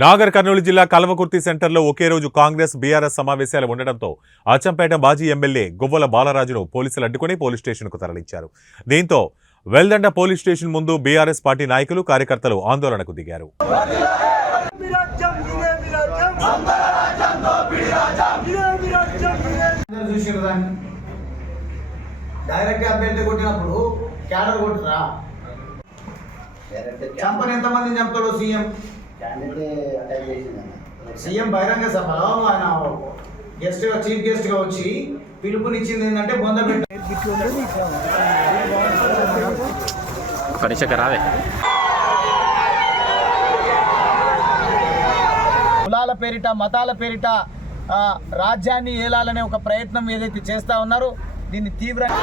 నాగర్ కర్నూలు జిల్లా కల్వకుర్తి సెంటర్లో ఒకే రోజు కాంగ్రెస్ బీఆర్ఎస్ సమావేశాలు ఉండడంతో అచ్చంపేట మాజీ ఎమ్మెల్యే గువ్వల బాలరాజును పోలీసులు అడ్డుకుని పోలీస్ స్టేషన్కు తరలించారు. దీంతో వెల్దండ పోలీస్ స్టేషన్ ముందు బీఆర్ఎస్ పార్టీ నాయకులు కార్యకర్తలు ఆందోళనకు దిగారు. డైరెక్ట్ అభ్యర్థి కొట్టినప్పుడు క్యాడర్ చంపని ఎంతమందిని చంపుతాడు సీఎం? సీఎం బహిరంగ సభలో ఆయన గెస్ట్గా చీఫ్ గెస్ట్గా వచ్చి పిలుపునిచ్చింది ఏంటంటే బొంద రావే. కులాల పేరిట మతాల పేరిట ఆ, రాజ్యాన్ని ఏలాలనే ఒక ప్రయత్నం ఏదైతే చేస్తా ఉన్నారో దీన్ని తీవ్రంగా